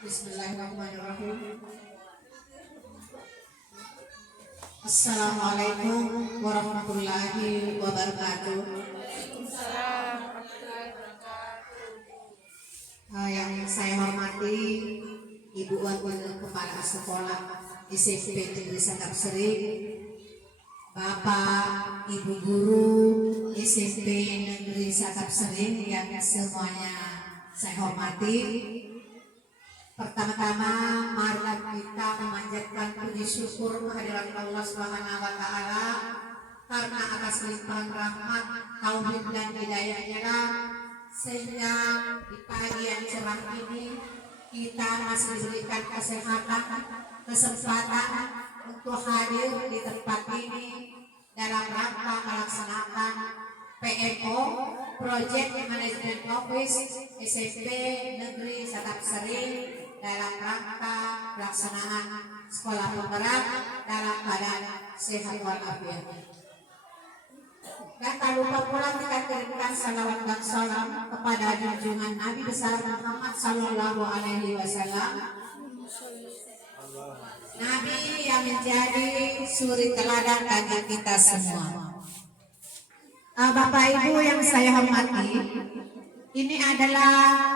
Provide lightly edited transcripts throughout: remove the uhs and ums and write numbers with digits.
Bismillahirrahmanirrahim. Assalamualaikum warahmatullahi wabarakatuh. Yang saya hormati Ibu Wakil Kepala Sekolah SMP Negeri Sakap Seri, Bapak Ibu Guru SMP Negeri Sakap Seri yang semuanya saya hormati. Pertama-tama marilah kita memanjatkan puji syukur kehadirat Allah Subhanahu wa taala karena atas limpahan rahmat, taufik dan hidayahnya sehingga di pagi yang cerah ini kita masih diberikan kesehatan, kesempatan untuk hadir di tempat ini dalam rangka melaksanakan PMO Project Management Office SMP Negeri Sakap Seri dalam rangka pelaksanaan sekolah penggerak dalam keadaan sehat walafiat. Dan tak lupa pula kita kirimkan salawat dan salam kepada junjungan Nabi besar Muhammad Sallallahu Alaihi Wasallam, Nabi yang menjadi suri teladan bagi kita semua. Bapak Ibu yang saya hormati, ini adalah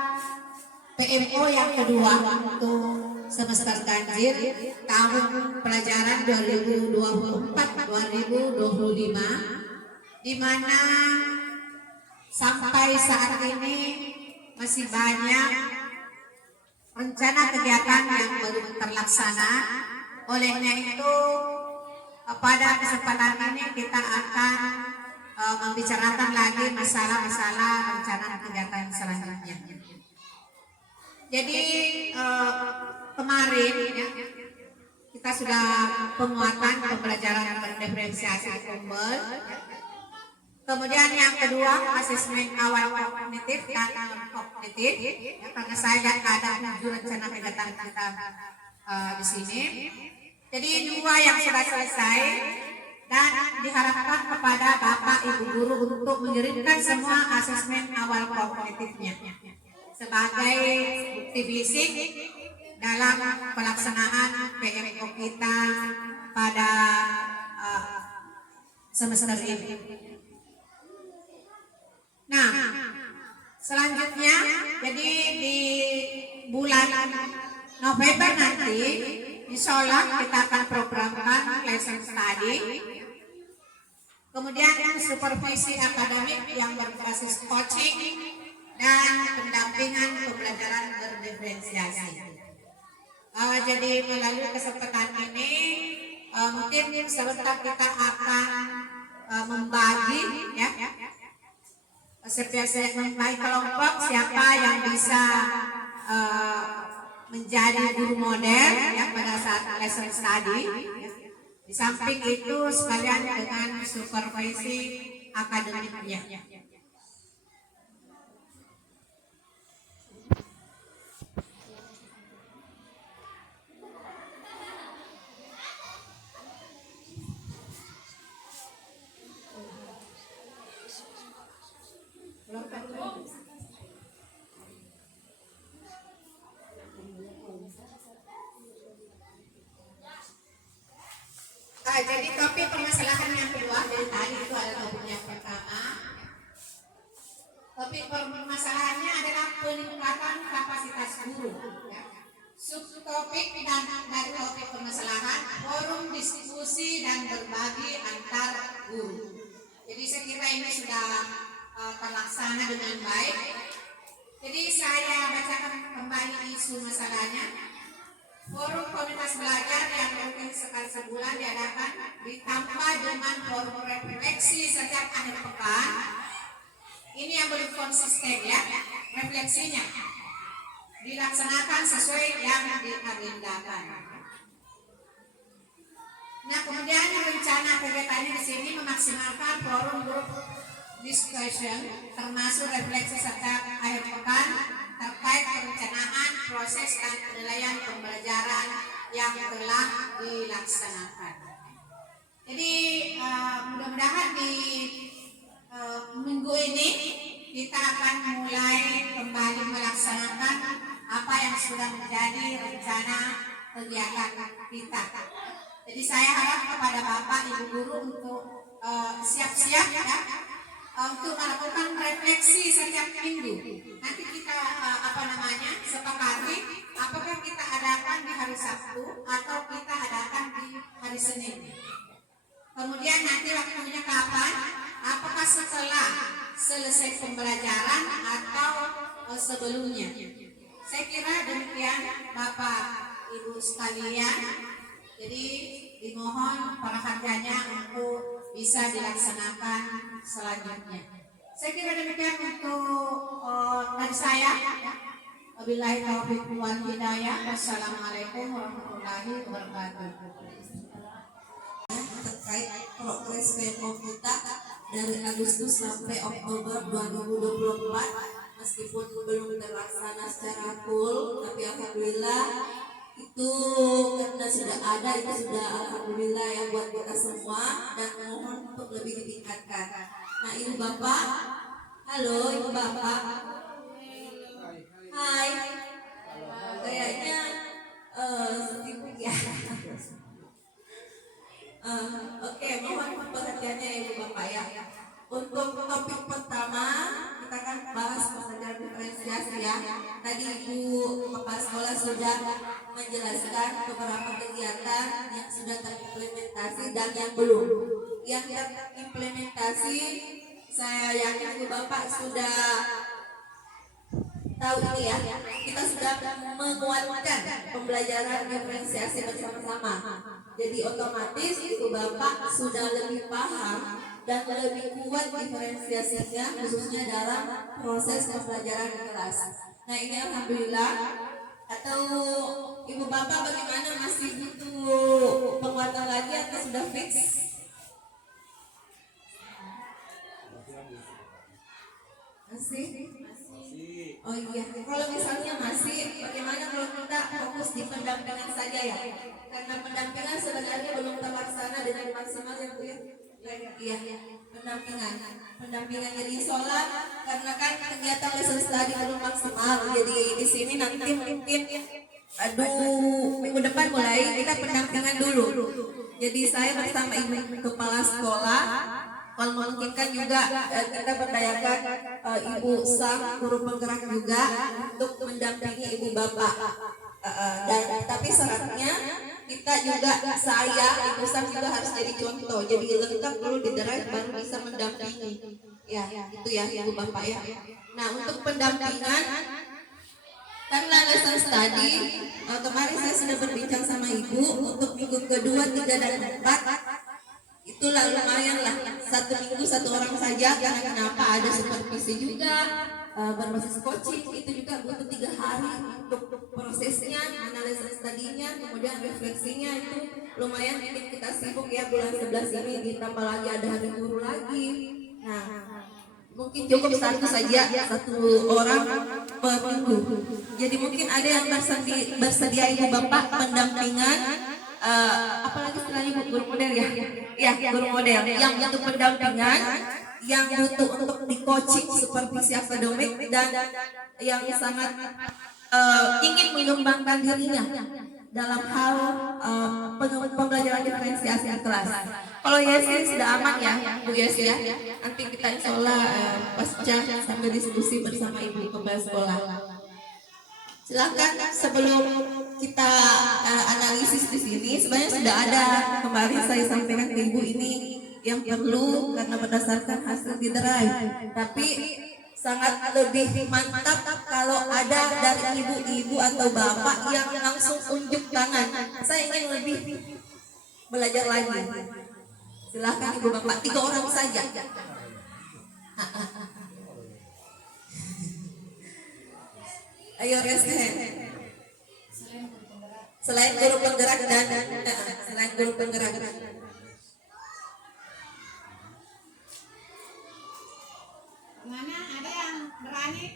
PMO yang kedua untuk semester ganjil tahun pelajaran 2024-2025, di mana sampai saat ini masih banyak rencana kegiatan yang belum terlaksana. Olehnya itu pada kesempatan ini kita akan membicarakan lagi masalah-masalah rencana kegiatan selanjutnya. Jadi kemarin ya, kita sudah penguatan pembelajaran berdiferensiasi kumpul. Kemudian yang kedua asesmen awal kognitif dan kognitif. Karena saya ada 7 rencana kegiatan kita di sini. Jadi 2 yang sudah selesai dan diharapkan kepada Bapak Ibu Guru untuk mengirimkan semua asesmen awal kognitifnya sebagai bukti fisik dalam pelaksanaan PMO kita pada semester ini. Nah, selanjutnya jadi di bulan November nanti insya Allah kita akan programkan lesson study, kemudian supervisi akademik yang berbasis coaching dan pendampingan pembelajaran berdiferensiasi. Jadi melalui kesempatan ini mungkin sebentar kita akan membagi ya membagi kelompok siapa yang bisa menjadi guru model ya pada saat lesson study. Di samping itu sekalian dengan supervisi akademiknya. Jadi topik permasalahan yang kedua dari tadi itu adalah topik yang pertama. Topik permasalahannya adalah peningkatan kapasitas guru. Ya. Subtopik dan dari topik permasalahan forum diskusi dan berbagi antar guru. Jadi saya kira ini sudah terlaksana dengan baik. Jadi saya bacakan kembali isu masalahnya. Forum komunitas belajar yang mungkin sekali sebulan diadakan ditambah dengan forum refleksi setiap akhir pekan. Ini yang belum konsisten ya refleksinya dilaksanakan sesuai yang diagendakan. Nah kemudian rencana kegiatannya di sini memaksimalkan forum group discussion termasuk refleksi setiap akhir pekan terkait perencanaan, proses dan penilaian pembelajaran yang telah dilaksanakan. Jadi mudah-mudahan di minggu ini kita akan mulai kembali melaksanakan apa yang sudah menjadi rencana kegiatan kita. Jadi saya harap kepada Bapak Ibu guru untuk siap-siap ya untuk melakukan refleksi setiap minggu. Nanti kita sepakati apakah kita adakan di hari Sabtu atau kita adakan di hari Senin. Kemudian nanti waktunya kapan? Apakah setelah selesai pembelajaran atau sebelumnya? Saya kira demikian Bapak Ibu sekalian. Jadi dimohon perhatiannya untuk bisa dilaksanakan selanjutnya. Saya kira demikian untuk dari saya. Wabillahi taufiq wal hidayah. Wassalamualaikum warahmatullahi wabarakatuh. Terkait progres BMO kita dari Agustus sampai Oktober 2024, meskipun belum terlaksana secara full, tapi alhamdulillah itu karena sudah ada, itu sudah alhamdulillah ya buat kita semua, dan mohon untuk lebih ditingkatkan. Nah, Ibu Bapak, halo Ibu Bapak, hai, kayaknya sibuk ya. Oke, mohon perhatiannya Ibu Bapak ya. Untuk topik pertama kita akan bahas pembelajaran diferensiasi ya. Tadi Ibu Kepala Sekolah sudah menjelaskan beberapa kegiatan yang sudah terimplementasi dan yang belum. Yang terimplementasi saya yakin Ibu Bapak sudah tahu ini ya. Kita sudah menguatkan pembelajaran diferensiasi bersama-sama. Jadi otomatis Ibu Bapak sudah lebih paham dan lebih kuat diferensiasinya, khususnya dalam proses pembelajaran di kelas. Nah, ini alhamdulillah. Atau Ibu Bapak bagaimana, masih butuh penguatan lagi atau sudah fix? Masih? Oh iya, kalau misalnya masih, bagaimana kalau kita fokus di pendampingan saja ya? Karena pendampingan sebenarnya belum terlaksana dengan maksimal ya Bu ya. Iya, pendampingan jadi sholat, karena kan kegiatan lesson study belum maksimal. Jadi di sini nanti mungkin minggu depan mulai kita pendampingan dulu. Jadi saya bersama Ibu Kepala Sekolah, kalau memungkinkan juga kita berdayakan Ibu Sang guru penggerak juga untuk mendampingi Ibu Bapak. Dan tapi syaratnya kita juga, saya Ibu Sang juga harus jadi contoh. Jadi lengkap dulu di drive baru bisa mendampingi. Ya, itu ya Ibu Bapak ya. Nah, untuk pendampingan karena lesson study kemarin saya sudah berbincang sama Ibu untuk minggu kedua, 3 dan 4. Itulah lumayan lah, 1 minggu 1 orang saja. Karena kenapa, ada supervisi juga, berbasis coaching, itu juga butuh 3 hari untuk prosesnya, analisis tadinya, kemudian refleksinya. Itu lumayan bikin kita sibuk ya bulan 11 ini, ditambah lagi ada hari guru lagi. Nah, mungkin cukup 1 saja, 1 orang per minggu. Jadi mungkin ada yang bersedia Ibu Bapak pendampingan, apalagi istilahnya guru model ya. Ya, guru model yang butuh pendampingan, yang butuh untuk di coaching, supervisi akademik, dan yang sangat ingin mengembangkan dirinya dalam hal pembelajaran diferensiasi kelas. Kalau Yesi sudah aman ya Bu Yesi ya. Nanti kita insya Allah pasca sambil diskusi bersama Ibu Kepala Sekolah. Silakan sebelum kita analisis di sini, sebenarnya sudah ada kemarin saya sampaikan ke Ibu ini yang perlu karena berdasarkan hasil di drive. Tapi sangat lebih mantap kalau ada dari ibu-ibu atau bapak yang langsung unjuk tangan. Saya ingin lebih belajar lagi. Silakan Ibu Bapak, 3 orang saja. Ayo raise hand. Selain guru penggerak dan selain guru penggerak. Mana ada yang berani?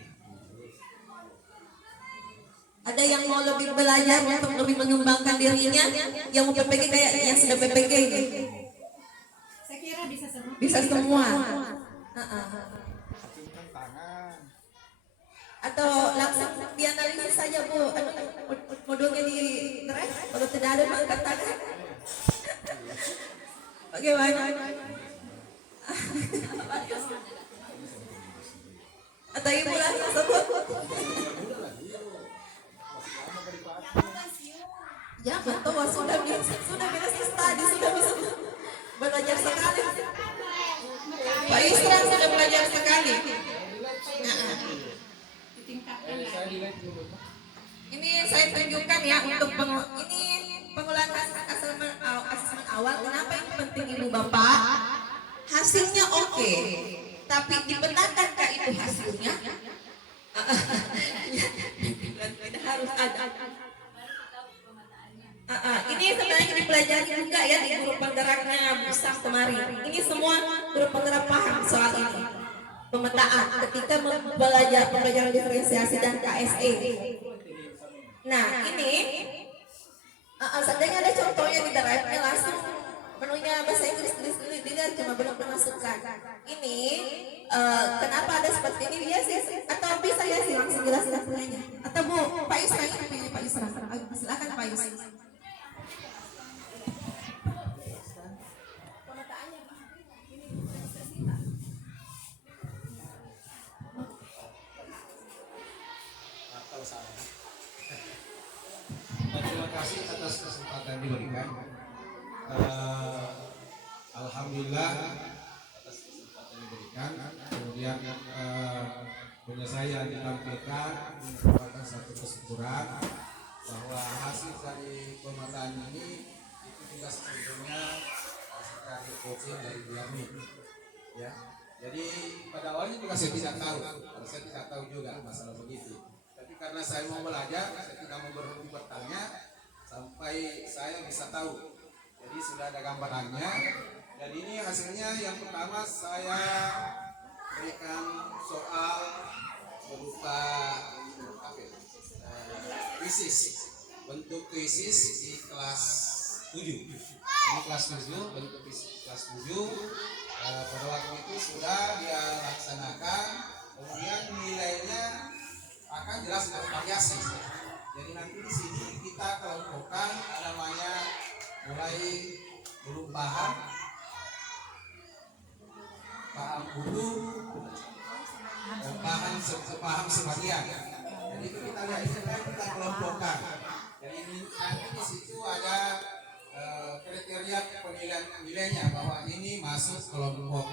Ada yang mau lebih belajar untuk lebih mengembangkan dirinya, yang mau PPG kayak yang sudah PPG ini? Saya kira bisa semua. Bisa semua. Atau langsung dianalisis saja Bu, modulnya di drive, kalau tidak ada angkat tangan. Bagaimana? Atau ibu langsung sebut? Ya betul, sudah bisa tadi, sudah bisa belajar sekali. Pak Isra sudah belajar sekali. Ini saya tunjukkan ya untuk ini pengulangan asesmen awal. Kenapa ini penting Ibu Bapak? Hasilnya oke, tapi dibenarkankah itu hasilnya? Tidak harus ada. Ini sebenarnya dipelajari juga ya di guru penggeraknya Busam kemarin. Ini semua guru penggerak paham soal ini. Pemetaan ketika belajar pembelajaran diferensiasi dan KSE. Nah ini seandainya ada contohnya di drive langsung menunya bahasa Inggris dilihat cuma belum dimasukkan. Ini kenapa ada seperti ini dia sih? Atau bisa ya sih langsung jelaskan punyanya? Atau Bu Pak Isra ini punya Pak Isra? Silakan Pak Isra. Terima kasih atas kesempatan diberikan. Alhamdulillah atas kesempatan diberikan. Kemudian punya saya ditampilkan merupakan satu kesyukuran bahwa hasil dari pemetaan ini itu juga sebetulnya hasil dari coaching dari Biarmi. Ya, jadi pada awalnya juga saya tidak tahu, saya tidak tahu juga masalah begitu. Tapi karena saya mau belajar, saya tidak mau berhenti bertanya sampai saya bisa tahu. Jadi sudah ada gambarannya. Dan ini hasilnya yang pertama saya berikan soal berupa kuisis, bentuk kuisis di kelas 7. Ini kelas 7, bentuk kuisis kelas 7. Pada waktu itu sudah dia laksanakan, kemudian nilainya akan jelas bervariasi. Jadi nanti di sini kita kelompokkan namanya mulai belum paham dulu, paham sebagian. Jadi itu kita lihat ini kita kelompokkan. Jadi nanti di situ ada kriteria penilaian nilainya bahwa ini masuk kelompok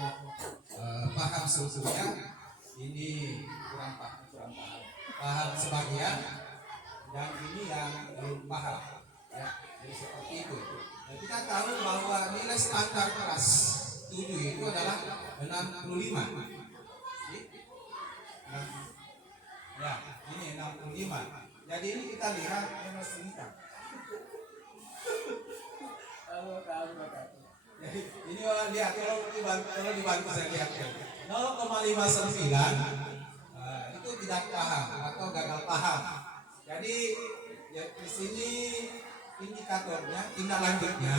paham seutuhnya, ini kurang paham sebagian, dan ini yang belum paham. Ya, jadi seperti itu. Dan kita tahu bahwa nilai standar kelas 7 itu adalah 65. Ya, ini 65. Jadi ini kita lihat singkat. Jadi ini orang lihat kalau dibantu saya lihat 0,59 itu tidak paham atau gagal paham. Jadi ya, di sini indikatornya tindak lanjutnya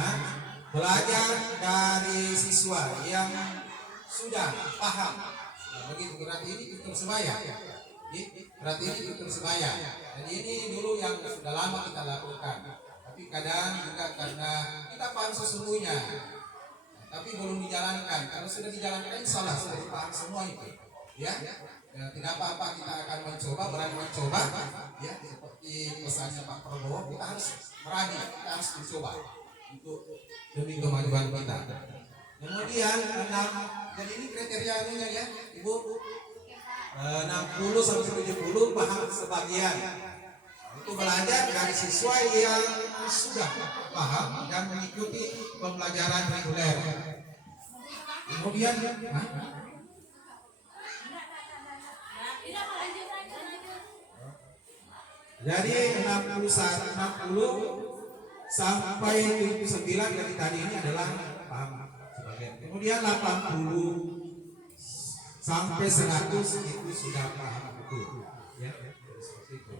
belajar dari siswa yang sudah paham. Nah, begitu berarti ini tutur sebaya. Berarti ini tutur sebaya. Jadi ini dulu yang sudah lama kita lakukan. Tapi kadang juga karena kita paham sesungguhnya, tapi belum dijalankan. Kalau sudah dijalankan insya Allah sudah dipaham semua itu. Ya, tidak apa-apa, kita akan mencoba, berani mencoba. Ya, seperti pesannya Pak Prabowo, kita harus berani, kita harus mencoba untuk demi kemajuan kita. Kemudian 6, jadi ini kriteria anunya ya, Ibu. 60 sampai 70 paham sebagian. Itu belajar dari siswa yang sudah paham dan mengikuti pembelajaran reguler. Kemudian jadi 60 sampai 79 dari tadi ini adalah paham sebagian. Kemudian 80 sampai 100 itu sudah paham betul. Ya, seperti itu.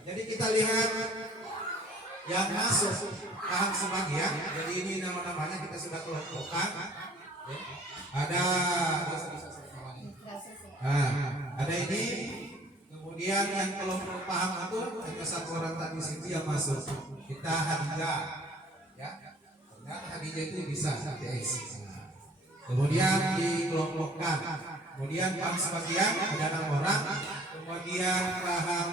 Jadi kita lihat yang masuk paham sebagian. Jadi ini nama-namanya kita sudah kelompokkan. Ya. Ada ini. Kemudian yang kelompok paham itu hanya satu orang tadi situ yang masuk. Kita Hadijah, ya. Ternyata Hadijah itu bisa HTS. Kemudian dikelompokkan. Kemudian paham sebagian ada 6 orang. Kemudian paham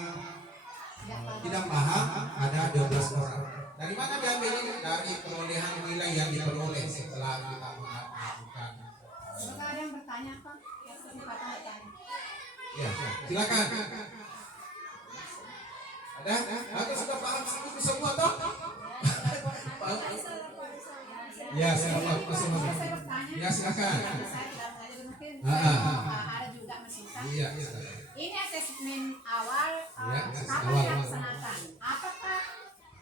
tidak paham ada 12 orang. Dari mana diambil ini? Dari perolehan nilai yang diperoleh setelah kita melakukan. Apakah ada yang bertanya Pak? Ya, silakan. Ada? Ada sudah paham semua toh? Ya, semua. Ya, silakan. Ada juga Mas Yuta. Iya, silakan. Ini asesmen awal Ya, kapan awal. dilaksanakan? Apakah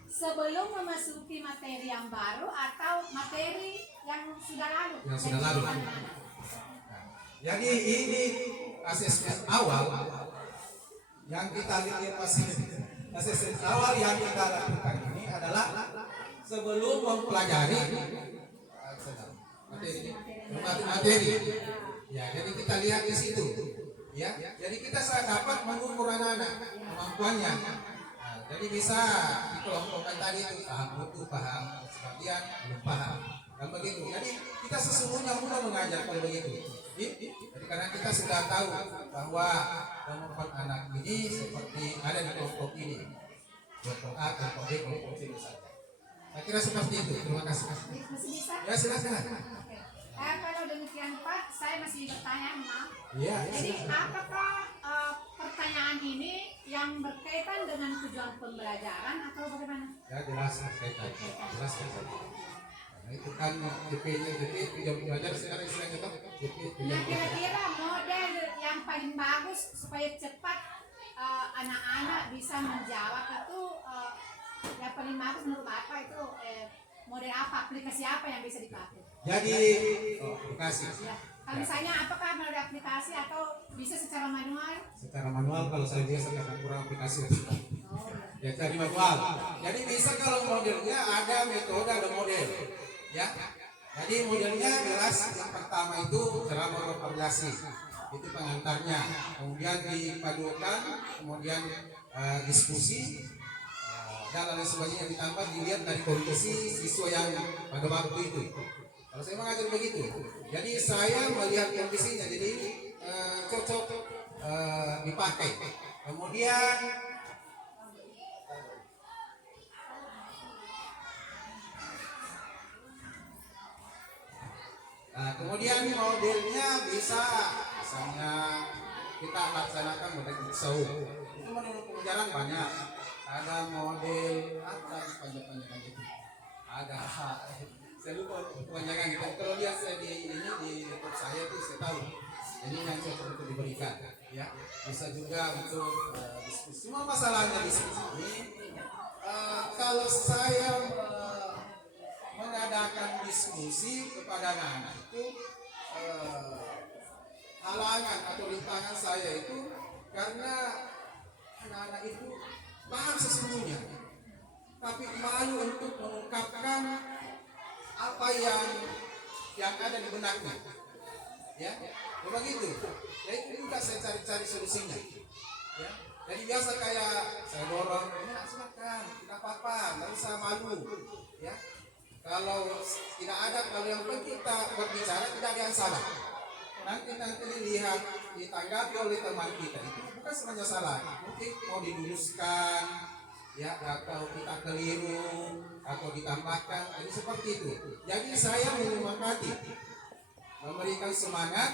sebelum memasuki materi yang baru atau materi yang sudah lalu? Yang sudah lalu. Jadi ini asesmen awal yang kita lihat asesmen awal yang kita lakukan ini adalah sebelum mempelajari materi. Ya, jadi kita lihat di situ. Ya, jadi kita dapat mengukur anak-anak kemampuannya. Nah, jadi bisa dikelompokkan tadi itu paham butuh, paham sebagian, belum paham. Dan begitu. Jadi kita sesungguhnya mudah mengajar kalau begitu. Jadi karena kita sudah tahu bahwa kemampuan anak ini seperti ada di kelompok ini, kelompok A, kelompok B, kelompok C misalnya. Saya kira seperti itu. Terima kasih. Masih bisa? Ya, silakan. Oke. Kalau demikian Pak, saya masih bertanya, maaf. Iya. Jadi apakah pertanyaan ini yang berkaitan dengan tujuan pembelajaran atau bagaimana? Ya, jelas kaitan. Jelas kaitan. Nah, itu kan JP-nya, tujuan belajar sekarang istilahnya kan JP. Nah, kira-kira model yang paling bagus supaya cepat anak-anak bisa menjawab itu yang paling bagus menurut Bapak itu model apa, aplikasi apa yang bisa dipakai? Jadi, aplikasi. Ya. Kalau misalnya apakah melalui aplikasi atau bisa secara manual? Secara manual kalau saya biasa karena kurang aplikasi. Oh, Ya, jadi manual. Jadi bisa kalau modelnya ada metode, ada model. Ya. Jadi modelnya jelas yang pertama itu cara berkoordinasi. Itu pengantarnya. Kemudian dipadukan, kemudian diskusi dan lain sebagainya ditambah dilihat dari kondisi siswa yang pada waktu itu. Kalau saya mengajar begitu. Jadi saya melihat kondisinya jadi cocok dipakai. Kemudian kemudian modelnya bisa misalnya kita laksanakan model jigsaw. Itu model pembelajaran banyak. Ada model apa panjang-panjang itu. Ada saya lupa kebanyakan gitu. Kalau lihat saya di laptop saya itu saya tahu. Ini yang cocok untuk diberikan. Ya, bisa juga untuk diskusi. Cuma masalahnya di sini kalau saya mengadakan diskusi kepada anak-anak itu halangan atau rintangan saya itu karena anak-anak itu paham sesungguhnya tapi malu untuk mengungkapkan apa yang ada di benaknya, ya begitu. Ya itu juga saya cari solusinya, ya. Jadi biasa kayak saya dorong, ya silakan, tidak apa-apa, nggak usah malu, ya. Kalau tidak ada, kalau yang penting kita berbicara tidak ada yang salah. Nanti dilihat, ditanggapi oleh teman kita itu bukan semuanya salah. Mungkin mau diluluskan, ya atau kita keliru atau ditambahkan, jadi seperti itu. Jadi saya menyemangati, memberikan semangat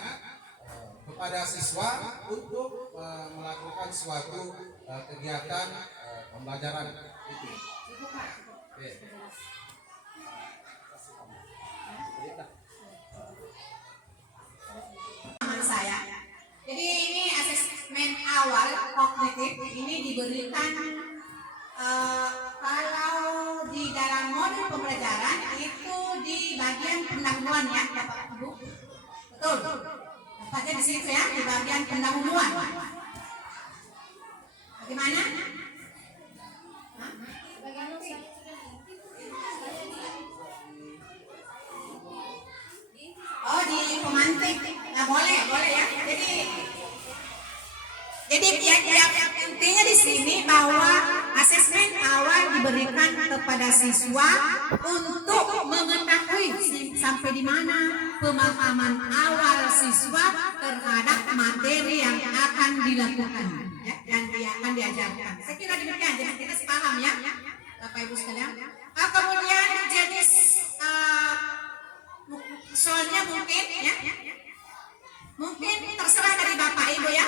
kepada siswa untuk melakukan suatu kegiatan pembelajaran itu. Oke. Saya. Jadi ini asesmen awal kognitif ini diberikan kalau di dalam modul pembelajaran itu di bagian pendahuluan ya Bapak Ibu. Betul. Tepatnya di situ ya di bagian pendahuluan. Bagaimana? Bagian lebih. Oh di pemantik, nah boleh ya. Jadi yang intinya di sini bahwa asesmen awal diberikan kepada siswa untuk mengetahui sampai di mana pemahaman awal siswa terhadap materi yang akan dilakukan, ya, yang dia akan diajarkan. Saya kira demikian, jadi kita sepaham ya, Bapak Ibu sekalian. Kemudian jenis soalnya mungkin ya. Mungkin terserah dari Bapak Ibu ya,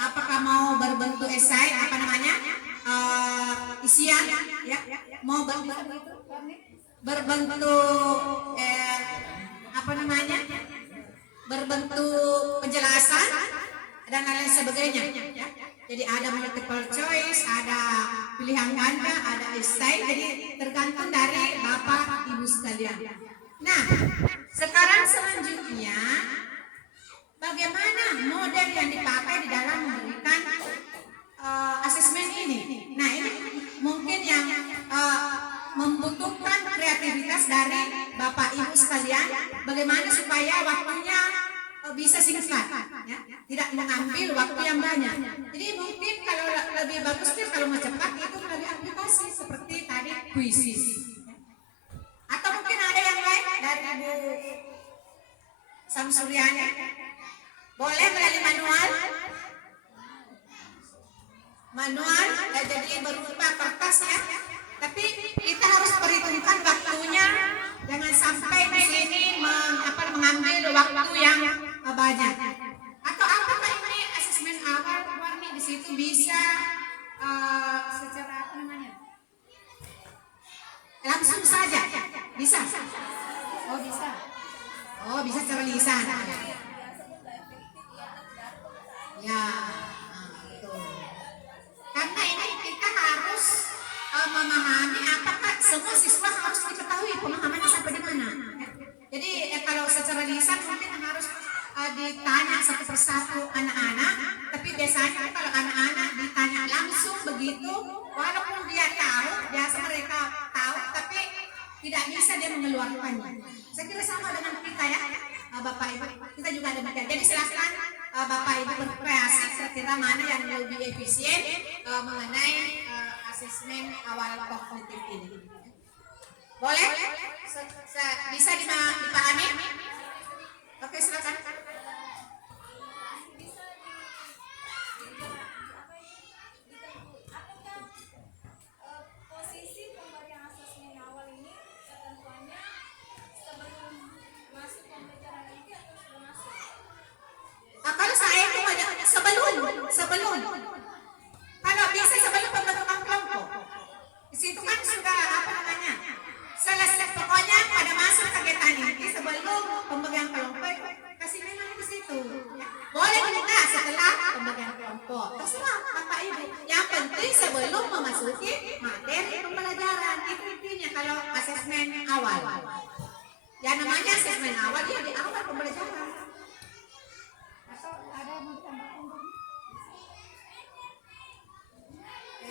apakah mau berbentuk esai, apa namanya, isian, ya, mau berbentuk apa namanya, berbentuk penjelasan dan lain sebagainya. Ya. Jadi ada multiple choice, ada pilihan ganda, ada esai, jadi tergantung dari Bapak Ibu sekalian. Nah, sekarang selanjutnya bagaimana model yang dipakai di dalam memberikan asesmen ini? Nah, ini mungkin yang membutuhkan kreativitas dari Bapak Ibu sekalian. Bagaimana supaya waktunya bisa singkat, ya? Tidak mengambil waktu yang banyak. Jadi mungkin kalau lebih bagusnya kalau mau cepat itu melalui aplikasi seperti tadi Quizzes. Atau mungkin ada yang lain dari Ibu Samsuryani. Boleh melalui manual, jadi berupa kertas ya. Tapi kita harus perhitungkan waktunya, jangan sampai di sini mengambil waktu yang banyak. Atau apakah ini asesmen awal warning di situ bisa secara apa namanya? Langsung saja, bisa. Oh bisa secara lisan. Ya, betul. Karena ini kita harus memahami apakah semua siswa harus diketahui pemahamannya sampai di mana. Jadi kalau secara lisan mungkin harus ditanya satu persatu anak-anak, tapi biasanya kalau anak-anak ditanya langsung begitu, walaupun dia tahu, biasa mereka tahu, tapi tidak bisa dia mengeluarkannya. Saya kira sama dengan kita ya, Bapak Ibu, kita juga demikian. Jadi silakan Bapak Ibu berkreasi kira-kira mana yang lebih efisien mengenai asesmen awal kognitif ini. Boleh? Bisa dipahami? Oke, silakan. Kalau saya itu sebelum. Kalau bisa sebelum pembentukan kelompok. Di situ kan sudah apa namanya? Selesai pokoknya pada masa kegiatan ini sebelum pembagian kelompok kasih memang di situ. Boleh juga setelah pembagian kelompok. Terserah Bapak Ibu. Yang penting sebelum memasuki materi pembelajaran itu intinya kalau asesmen awal. Ya namanya asesmen awal ya di awal pembelajaran.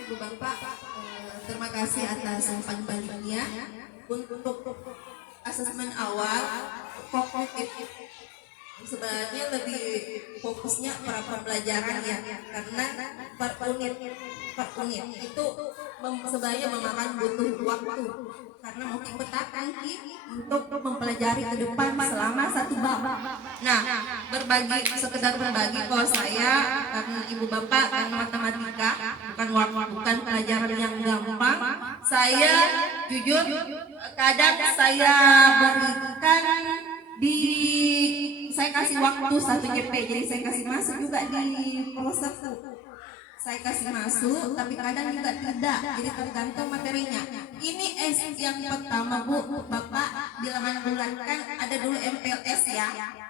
Ibu Bapak, terima kasih atas umpan baliknya. Untuk asesmen awal kognitif sebenarnya lebih fokusnya para pembelajaran ya, karena per unit itu sebenarnya memakan butuh waktu, karena mungkin nanti untuk mempelajari ke depan selama 1 bab. Nah, sekedar berbagi kalau saya karena Ibu Bapak karena matematika bukan pelajaran yang gampang, saya jujur kadang saya berikan saya kasih waktu 1 JP, jadi saya kasih masuk juga di proses saya kasih masuk, tapi kadang juga tidak, jadi tergantung materinya. Ini yang pertama Bu, Bapak bulankan ada dulu MPLS ya,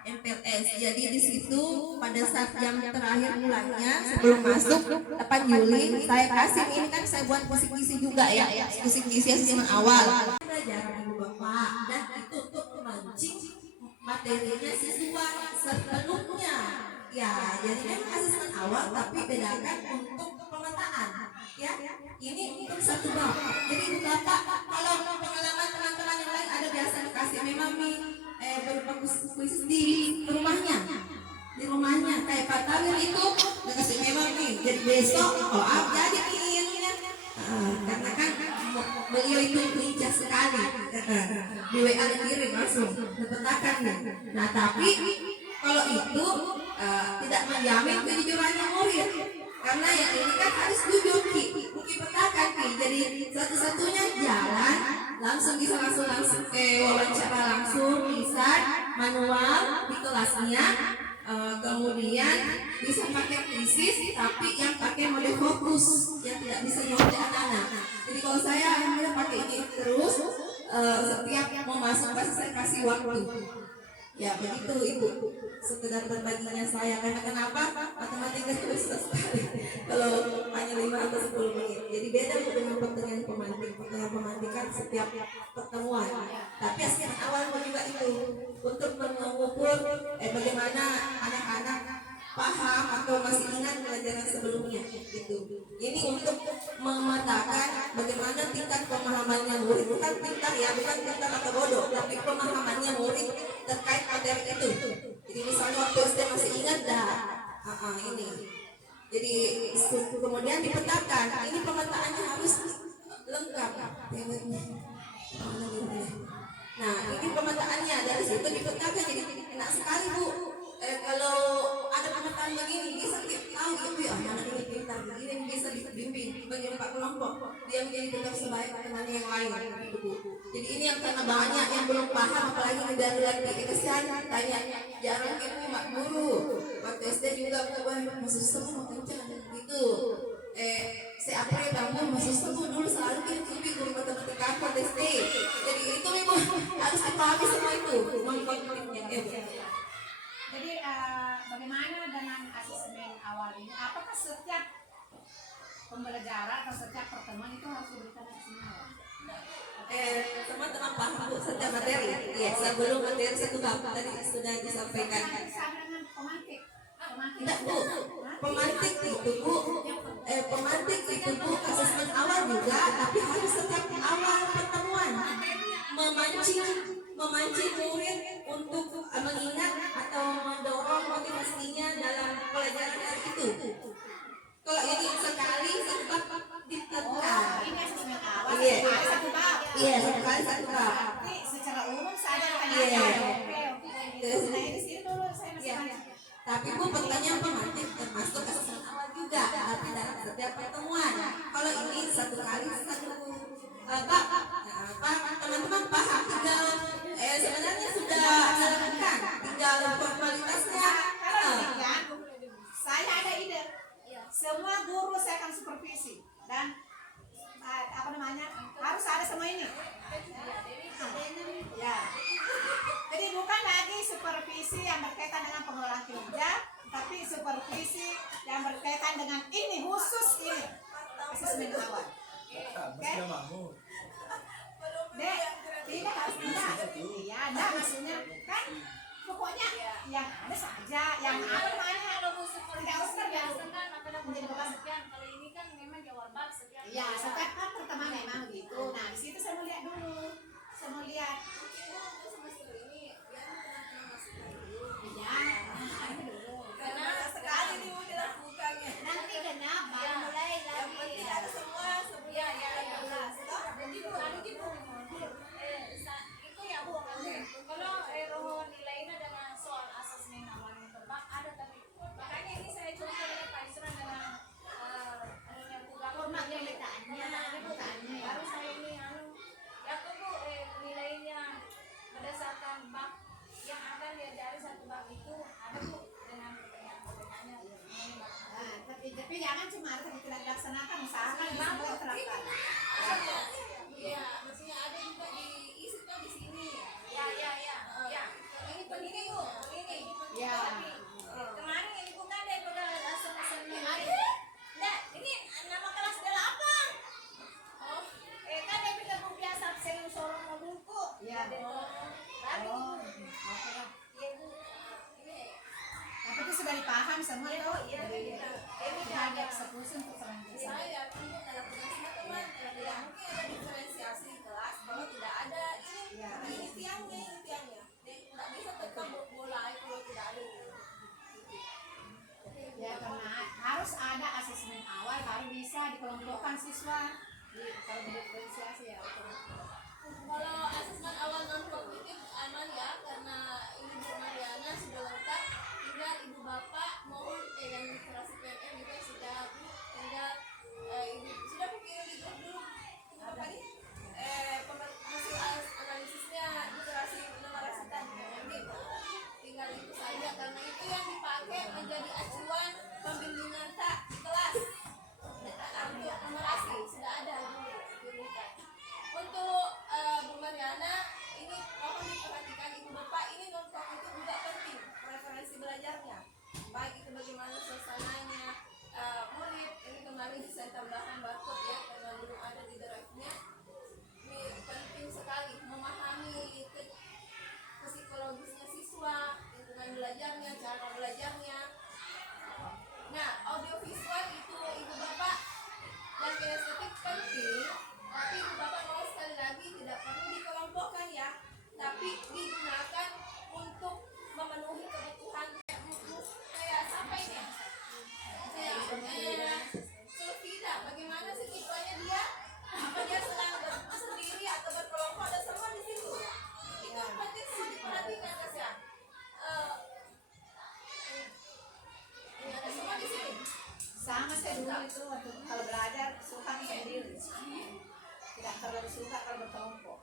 MPLS. Jadi di situ pada saat jam terakhir bulannya sebelum masuk 8 Juli saya kasih ini kan saya buat kisi-kisi juga ya, kisi-kisi asesmen awal. Pelajaran Ibu Bapak dan itu untuk memancing materinya siswa sebelumnya. Ya, jadi memang asesmen awal tapi bedakan untuk pemetaan. Ya, ini untuk 1 bab. Jadi Ibu Bapak kalau pengalaman teman-teman yang lain ada biasa dikasih memami berupa kuis di rumahnya. Di rumahnya kayak Pak Tawir itu dikasih memami Jadi besok jadi ininya. Karena kan beliau itu lincah sekali. Di WA dikirim langsung dipetakan nih. Nah tapi kalau itu tidak menjamin kejujurannya murid. Karena yang ini kan harus jujur Ki petakan Ki. Jadi satu-satunya jalan langsung bisa langsung wawancara langsung lisan manual di kelasnya. Kemudian bisa pakai tesis tapi yang pakai mode fokus yang tidak bisa nyontek anak-anak. Jadi kalau saya alhamdulillah pakai ini terus setiap mau masuk pasti saya kasih waktu. Ya begitu Ibu, sekedar berbaginya saya. Karena kenapa? Matematika itu susah sekali kalau hanya 5 atau 10 menit. Jadi beda dengan pertanyaan pemantik. Pertanyaan pemantik kan setiap pertemuan. Tapi aspek awal juga itu untuk mengukur bagaimana anak-anak paham atau masih ingat pelajaran sebelumnya gitu. Ini untuk memetakan bagaimana tingkat pemahamannya murid, bukan pintar ya, bukan pintar atau bodoh, tapi pemahamannya murid terkait materi itu. Jadi misalnya waktu SD masih ingat dah, ini. Jadi kemudian dipetakan, ini pemetaannya harus lengkap. Nah ini pemetaannya dari situ dipetakan, jadi enak sekali Bu. Kalau ada pemetaan begini bisa tahu itu ya anak ini pintar, ini bisa dibimbing bagi 4 kelompok, dia menjadi tetap sebaik temannya yang lain gitu Bu. Jadi ini yang karena banyak yang belum paham, apalagi dari lagi kesian tanya jarang ibu mak guru waktu SD juga masih semua kencang gitu. Si April kamu masih semua dulu selalu kirim guru matematika waktu SD. Jadi itu ibu harus dipahami semua itu konfliknya. Jadi bagaimana dengan asesmen awal ini? Apakah setiap pembelajaran atau setiap pertemuan itu harus diberikan asesmen awal? Teman-teman paham Bu setiap materi? Iya, sebelum materi satu bab tadi sudah disampaikan. Sama dengan pemantik. Tidak Bu, pemantik itu Bu, pemantik itu Bu asesmen awal juga, tapi harus setiap awal pertemuan memancing murid untuk mengingat atau mendorong motivasinya dalam pelajaran hari itu. Kalau ini sekali sebab ditekan. Ini asesmen awal. Iya. Satu bab. Iya, sekali satu bab. Tapi secara umum saja kan. Iya. Oke. Nah ini sini dulu saya masih banyak. Tapi Bu pertanyaan pemantik termasuk asesmen awal juga, tapi dalam setiap pertemuan. Kalau ini satu kali satu bab. Teman-teman paham tinggal sebenarnya sudah dilakukan, tinggal formalitasnya. Kalau demikian, saya ada ide. Semua guru saya akan supervisi dan harus ada semua ini. Ya. Jadi bukan lagi supervisi yang berkaitan dengan pengelolaan kinerja, tapi supervisi yang berkaitan dengan ini khusus ini asesmen awal. Oke? Dek, tidak harus tidak. Iya, ada maksudnya kan pokoknya yang ada saja, yang apa namanya kalau tidak usah ya. Menjadi bekas sekian. Kalau ini kan memang di awal bab sekian. Iya, setiap kan pertama memang gitu. Nah, di situ saya mau lihat dulu. Saya mau lihat. Iya, ini dulu. Karena sekali nih mau dilakukannya. Nanti genap baru mulai lagi. Yang penting ada semua sebelum jelas. Jadi Bu, itu ya Bu, kalau roh nilainya dengan soal asesmen awal yang terbang ada, tapi makanya ini saya coba Pak Isran dengan pertanyaannya baru saya ini ya Bu, nilainya berdasarkan bab yang akan diajari satu bab itu ada Bu dengan pertanyaannya. Nah, tapi jangan cuma tidak dilaksanakan, misalkan semua terapkan. Iya, maksudnya ada juga diisi tuh di sini. Ya. Ini begini Bu, begini. Ya. Tapi kemarin ini bukan daripada asal-asal ada. Nah, ini nama kelas 8. Oh, kan dia bilang Bu biasa sering sorong modulku. Ya. Baru. Oke lah. Iya Bu. Ini. Tapi itu sudah dipaham semua itu. Iya. Ini ada eksekusi untuk selanjutnya. Saya punya dalam teman-teman tidak mungkin ada diferensiasi di kelas kalau tidak ada ini. Ya. Ini tiangnya. Tidak bisa tekan bola kalau tidak ada. Ya, karena harus ada asesmen awal baru bisa dikelompokkan siswa kalau diferensiasi ya. Kalau asesmen awal non kognitif aman ya, karena ini Bu Mariana sudah lengkap. Tinggal ibu bapak mau yang literasi PNM juga sudah Bu, tinggal ibu sudah pikir di grup dulu apa nih hasil analisisnya literasi numerasi tadi tinggal itu saja, karena itu yang dipakai menjadi acuan pembimbingan tak di kelas. Untuk numerasi sudah ada diberikan. Untuk Bu Mariana, ini mohon diperhatikan ibu bapak, ini non kognitif juga penting referensi belajarnya, baik itu bagaimana suasananya murid. Ini kemarin saya tambahkan barcode ya, karena belum ada di drive-nya. Ini penting sekali memahami psikologisnya siswa, lingkungan belajarnya, cara belajarnya. Nah, audiovisual itu ibu bapak yang kinestetik penting, tapi ibu bapak mau sekali lagi tidak perlu dikelompokkan ya, tapi digunakan untuk memenuhi kebutuhan kayak siapa ini? Kayak Sulfida, bagaimana sih tipenya dia? Apa dia senang sendiri atau berkelompok? Ada semua di situ. Itu penting semua diperhatikan guys ya. Ada semua di sini. Sama saya dulu itu waktu kalau belajar suka sendiri, tidak terlalu suka kalau berkelompok.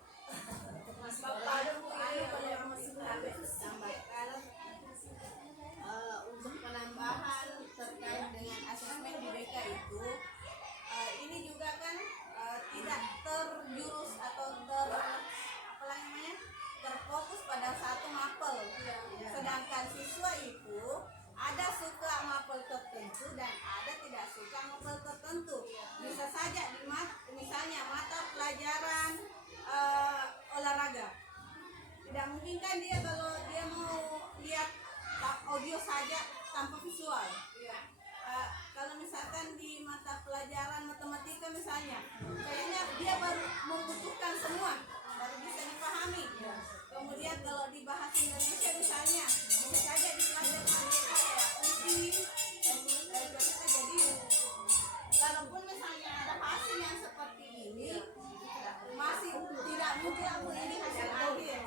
Masih Bapak ada Bu Ayu pada yang masih tambahkan untuk penambahan terkait dengan asesmen di BK itu, ini juga kan tidak terjurus atau terfokus pada satu mapel. Sedangkan siswa itu ada suka mapel tertentu dan ada tidak suka mapel tertentu. Bisa saja misalnya mata pelajaran olahraga. Tidak mungkin kan dia kalau dia mau lihat audio saja tanpa visual. Kalau misalkan di mata pelajaran matematika misalnya, kayaknya dia baru membutuhkan semua, baru bisa dipahami. Kemudian kalau di bahasa Indonesia misalnya, bisa saja dipelajari jadi walaupun misalnya ada hasil yang seperti ini, masih tidak mungkin aku ini hasil akhir,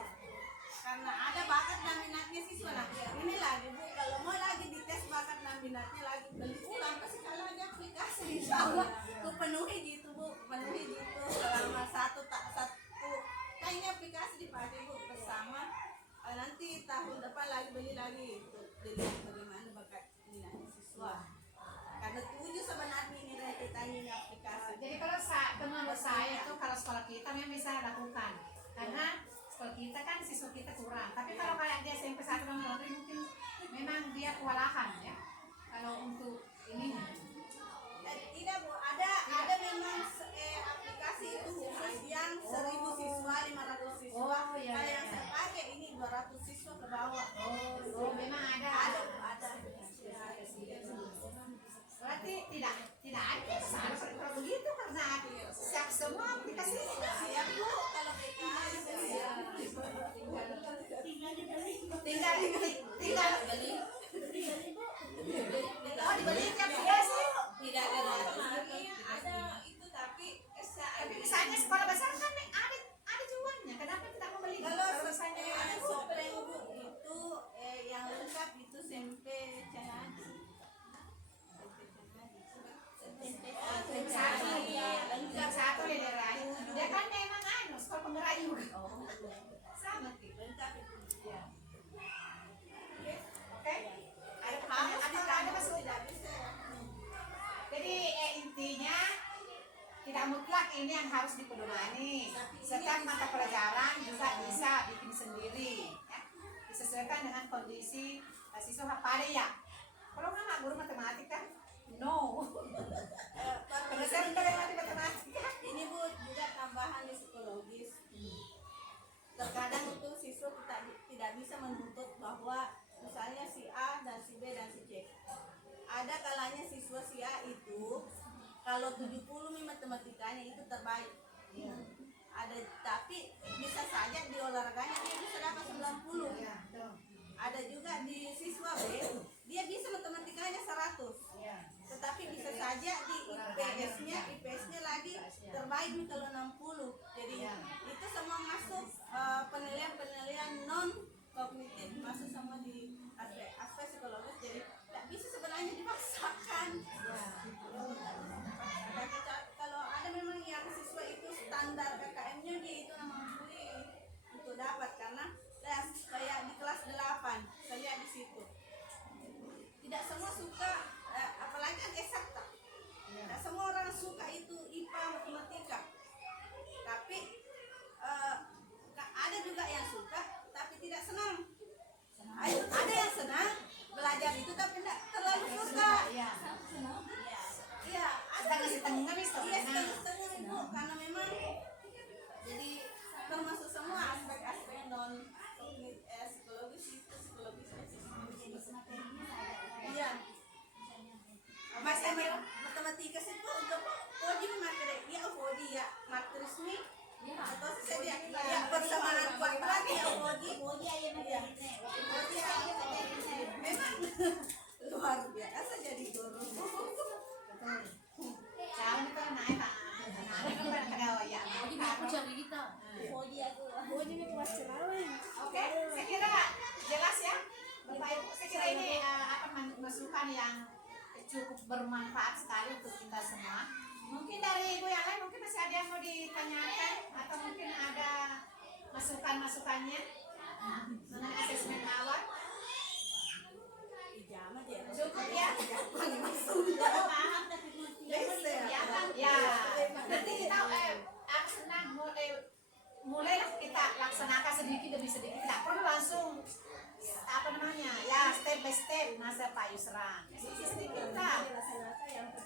karena ada bakat dan minatnya siswa. Nah, ini lagi Bu, kalau mau lagi dites bakat dan minatnya lagi beli ulang, kasih kalau ada aplikasi insya Allah aku penuhi gitu Bu, penuhi gitu selama satu kayaknya aplikasi dipakai Bu bersama. Nanti tahun depan lagi beli lagi untuk dilihat bagaimana bakat minatnya siswa, karena tujuh sebenarnya ini rentetannya ini aplikasi. Jadi kalau menurut saya itu kalau sekolah kita memang bisa lakukan, karena sekolah kita kan siswa kita kurang. Tapi kalau kayak di SMP 1 dan 2 mungkin memang dia kewalahan ya. Kalau untuk ini Tidak Bu, ada memang aplikasi itu khusus yang 1000 siswa, 500 siswa. Oh, iya, Kalau iya. yang saya pakai ini 200 siswa ke bawah. oh memang ada. Ada. Berarti tidak ada seharusnya kalau begitu karena siap semua aplikasi. Ya Bu, kalau BK Tinggal beli. Oh dibeli aplikasi. tidak ada lagi, ada itu tapi Misalnya sekolah besar kan ada jualnya. Kenapa tidak membeli? kalau misalnya ada Sopleng Bu itu yang lengkap itu SMP Canadi. satu ya daerah. Dia kan memang sekolah penggerak juga. Sama sih. Lengkap itu. Ya. Oke. Ada Harus pertanyaan? Ada masuk? tidak bisa. Jadi intinya tidak mutlak ini yang harus dipedomani. Setiap mata pelajaran juga bisa bikin sendiri, ya. Disesuaikan dengan kondisi siswa pada ya. Kalau nggak guru matematika, no. Kalau saya udah matematika. Ini Bu juga tambahan di psikologis. Terkadang itu siswa tidak bisa menuntut bahwa misalnya si A dan si B dan si C. Ada kalanya siswa si A itu kalau 70 nih matematikanya itu terbaik. Ada tapi bisa saja di olahraganya dia bisa dapat 90. Ada juga di siswa B dia bisa matematikanya 100. tapi bisa saja di IPS-nya lagi terbaik nih kalau 60. Jadi itu semua masuk penilaian non kognitif, masuk semua di aspek psikologis. Jadi tidak bisa sebenarnya dipaksakan. Kalau ada memang yang siswa itu standar KKM-nya dia itu mampu untuk dapat, karena kayak di kelas 8 saya lihat di situ tidak semua suka apalagi yang eksakta. Tidak semua orang suka itu IPA matematika, tapi ada juga yang suka tapi tidak senang. Ada yang senang belajar itu tapi tidak terlalu suka. Iya, ada setengah-setengah nih, setengah itu karena memang jadi termasuk semua aspek-aspek non psikologis itu iya. Matematika itu untuk kodi materi ya kodi ya matrismi atau saya ya persamaan kuadrat ya kodi memang luar biasa jadi guru. Jangan itu naik pak. Anak kan pada ya. Aku cari kita. Oke, saya kira jelas ya, Bapak Ibu. Saya kira ini masukan yang cukup bermanfaat sekali untuk kita semua. Mungkin dari Ibu yang lain mungkin masih ada yang mau ditanyakan atau mungkin ada masukan-masukannya mengenai asesmen awal. Cukup ya. Ya, nanti kita aku senang mulailah kita laksanakan sedikit demi sedikit. Tidak perlu langsung apa namanya ya step by step masa Pak Yusran sedikit lah.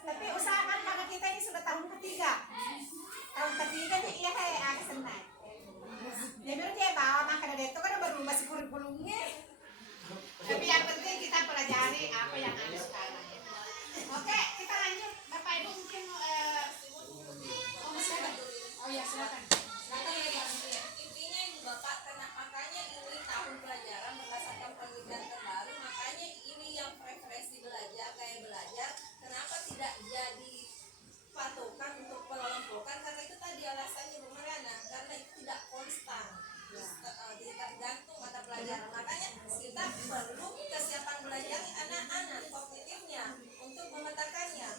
Tapi usahakan karena kita ini sudah tahun ketiga nih iya kayak aku senang. Jadi dia bawa makanan itu kan baru masih kurikulumnya. Tapi yang penting kita pelajari apa yang ada sekarang. Oke, kita lanjut. Bapak Ibu mungkin oh ya silakan. Intinya ini Bapak, karena makanya ini tahun pelajaran berdasarkan penelitian terbaru, makanya ini yang preferensi belajar kayak belajar. Kenapa tidak jadi patokan untuk pengelompokan? Karena itu tadi alasannya Bu Mariana, karena itu tidak konstan, tergantung mata pelajaran. Makanya kita perlu kesiapan belajar anak-anak kognitifnya untuk memetakannya.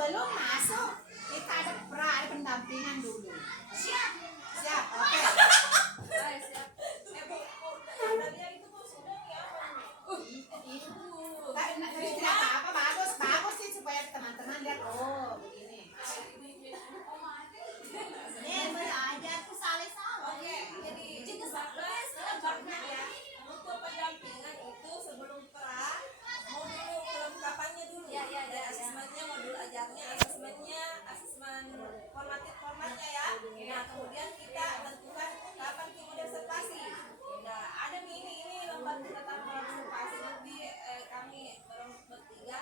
sebelum masuk kita ada pendampingan dulu. Siap, siap, oke. Tapi tidak apa-apa, bagus, bagus sih supaya teman-teman lihat. Oh, begini. Belajar tuh saling-saling. Oke, jadi selanjutnya ya untuk pendampingan itu sebelum perang mau dulu kelengkapannya dulu. Dari asesmennya, modul ajarnya, asesmen formatnya ya. Nah kemudian kita tentukan kapan kemudian observasi. Nah ada ini lembar catatan observasi nanti kami bertiga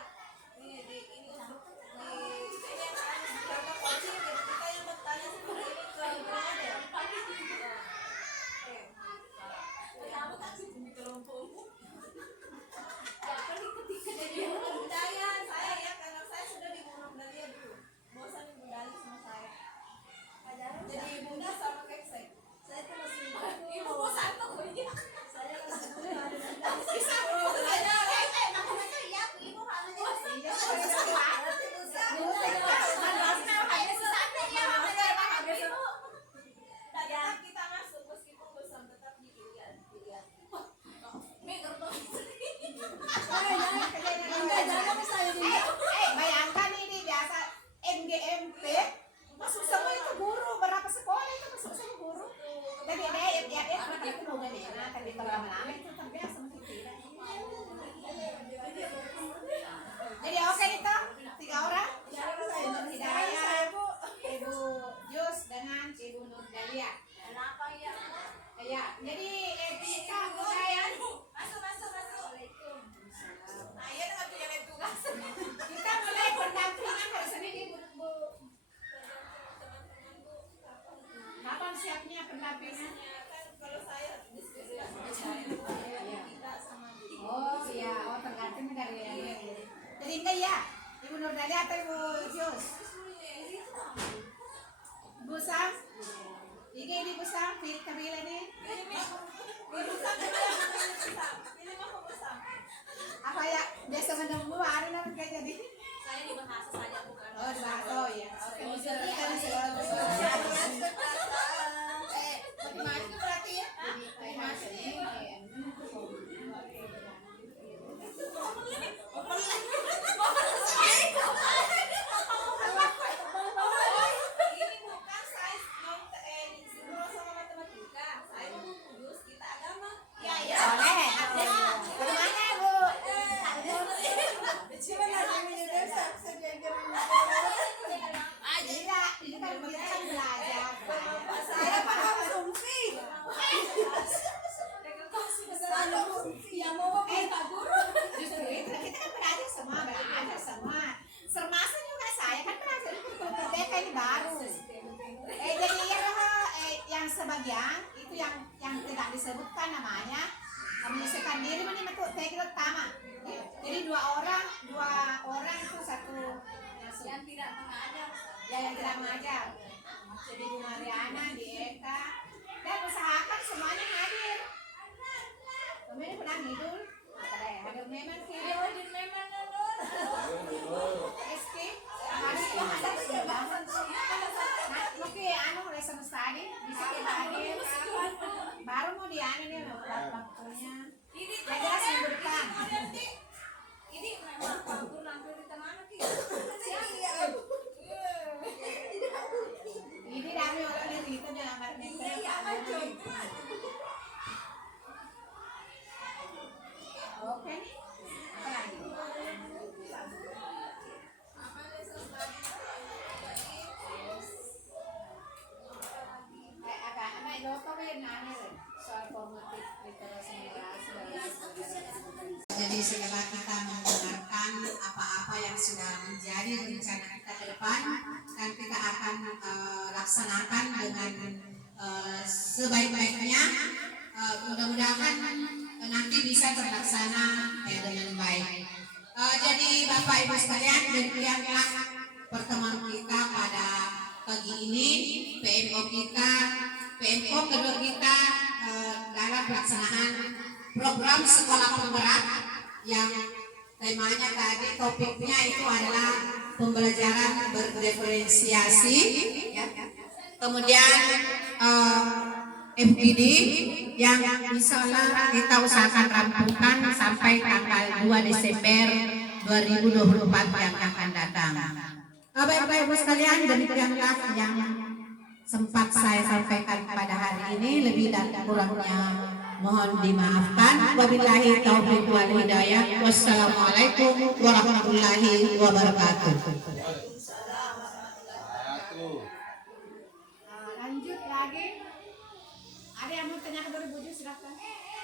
ini untuk ini yang harus dijaga kunci jadi kita yang bertanya seperti ini ke ibu ada. Budaya saya ya karena saya sudah di Budaya dulu. Bosan Budaya sama saya. Jadi bunda sama keksek. Saya tuh masih ibu bosan tuh ya. Saya masih kita masuk meskipun bosan tetap dilihat. Bayangkan ini biasa MGMP masuk semua itu guru, berapa sekolah itu masuk semua guru. Jadi ya pakai penuh nah tapi lama-lama itu terbiasa masih tidak. Jadi oke itu 3 orang. Ibu Hidayah, Ibu Jus dengan Ibu Nurdalia. Kenapa ya? Ya, jadi etika budaya. Masuk. Nah, iya dengan tujuan tugas. Kita mulai pendampingan hari Senin Ibu. Kapan siapnya pendampingannya? Kan kalau saya diskusi sama saya kita sama Oh iya, tergantung dari Jadi enggak ya, Ibu Nurdalia atau Ibu Jus? Bu Sam? Ini Bu Sam, pilih kabila nih. Apa ya, biasa menunggu hari nanti kayak jadi. saya di bahasa saja bukan. Oh, di bahasa, oh ya. Oke, kan Bagaimana berarti ya? Ini bukan saya sama matematika. Saya mau kudus kita agama. Boleh. Bagaimana Bu? Iya, ini kan kita kan belajar. Saya paham fungsi. Yang mau minta guru. Justru itu kita kan belajar semua. Termasuk juga saya kan belajar TK ini baru. Jadi yang sebagian itu yang tidak disebutkan namanya menyelesaikan diri menyebut TK pertama. Jadi dua orang itu satu Yang tidak mengajar. yang tidak mengajar. Jadi Bu Mariana di Eka dan usahakan semuanya hadir. Kemudian pernah ngidul, hadir memang video. Eski, ada tuh ya banget. Nah, oke, oleh semestari bisa kita hadir. Baru mau dianu nih waktunya. Yang jelas minggu depan. Ini memang bagus nampil di tengah lagi. Ini dari orang yang itu jangan marah. Oke nih, apa lagi? Jadi setelah kita mendengarkan apa-apa yang sudah menjadi rencana kita ke depan dan kita akan laksanakan dengan sebaik-baiknya, mudah-mudahan nanti bisa terlaksana dengan baik. Jadi Bapak Ibu sekalian, demikianlah pertemuan kita pada pagi ini. PMO kedua kita dalam pelaksanaan program sekolah penggerak yang temanya tadi topiknya itu adalah pembelajaran berdiferensiasi, ya. Kemudian FGD yang insya Allah kita usahakan rampungkan sampai tanggal 2 Desember 2024 yang akan datang. Bapak Ibu sekalian, demikianlah yang sempat saya sampaikan pada hari ini. Lebih dan kurangnya mohon dimaafkan. Wabillahi taufiq wal hidayah. Wassalamualaikum warahmatullahi wabarakatuh. Lanjut lagi. Ada yang mau tanya ke 2007 silakan.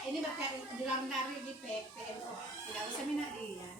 Ini berkaitan di dalam dari di PMO. Tidak usah minat dia.